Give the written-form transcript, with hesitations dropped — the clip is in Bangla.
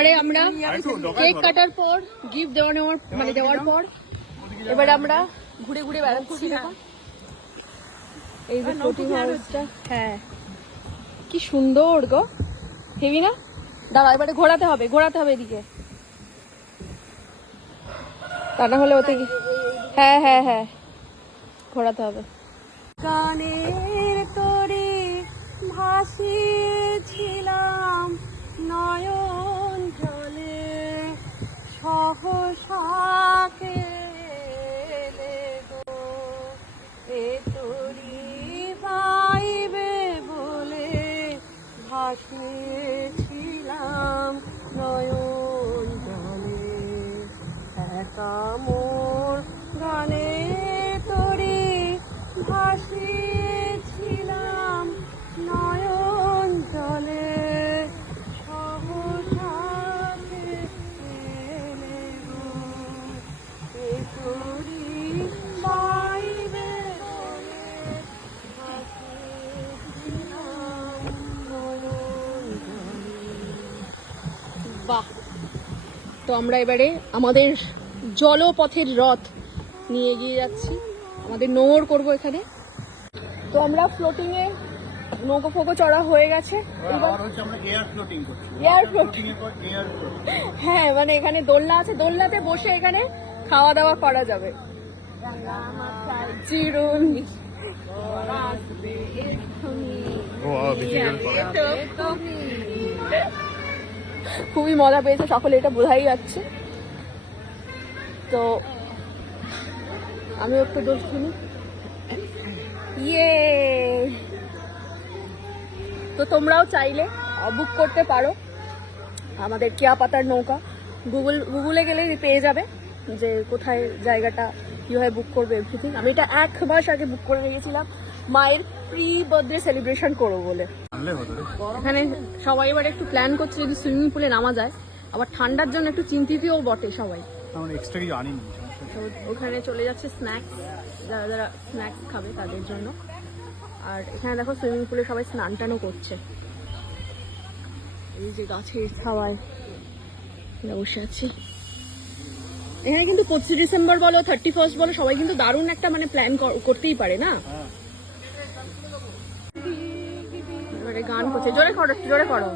এবারে আমরা কেক কাটার পর গিফট দেওয়ার পর এবারে আমরা ঘুরে ঘুরে বেড়াচ্ছি। এই যে ফ্লোটিং হাউসটা, হ্যাঁ কি সুন্দর গো, হেবি না? দাঁড়া, এবারে ঘোরাতে হবে এদিকে, তা না হলে ওতে হ্যাঁ হ্যাঁ হ্যাঁ ঘোরাতে হবে। গানের তরে ভাসিয়েছিলাম নয়ন জলে, সহসাকে এ তরি পাইবে বলে ভাসিয়েছিলাম নয়ন জলে, একা মোর গানে তরি ভাসিয়েছিলাম নয়ন জলে, সহসাকে এলে গো, এ তরি পাইবে বলে ভাসিয়েছিলাম নয়ন জলে। বাহ! তো আমরা এবারে আমাদের জলপথের রথ নিয়ে এগিয়ে যাচ্ছি, আমাদের নোঙর করব এখানে। তো আমরা ফ্লোটিং এ নৌকো ফোকো চড়া হয়ে গেছে, এয়ার ফ্লোটিং, হ্যাঁ মানে এখানে দোলনা আছে, দোলনাতে বসে এখানে খাওয়া দাওয়া করা যাবে। খুবই মজা পেয়েছে সকলে, এটা বোঝাই যাচ্ছে। তো আমি একটু দোষ শুনি, ইয়ে। তো তোমরাও চাইলে বুক করতে পারো আমাদের কেয়া পাতার নৌকা, গুগলে গেলেই পেয়ে যাবে যে কোথায় জায়গাটা, কীভাবে বুক করবে এভরিথিং। আমি এটা 1 মাস আগে বুক করে নিয়েছিলাম মায়ের প্রি বার্থডে সেলিব্রেশন করবো বলে। এখানে সবাই এবার একটু প্ল্যান করছে যদি সুইমিং পুলে নামা যায়, আবার ঠান্ডার জন্য একটু চিন্তিতও বটে সবাই। ওখানে চলে যাচ্ছে স্ন্যাক্স, যারা যারা স্ন্যাক্স খাবে তাদের জন্য। আর এখানে দেখো সুইমিং পুলে সবাই স্নান টানও করছে, এই যে গাছের ছাওয়ায় বসে আছি। এখানে কিন্তু 25 ডিসেম্বর বলো 31 বলো সবাই কিন্তু দারুণ একটা মানে প্ল্যান করতেই পারে না। এবারে গান করছে, জোরে করো জোরে করো।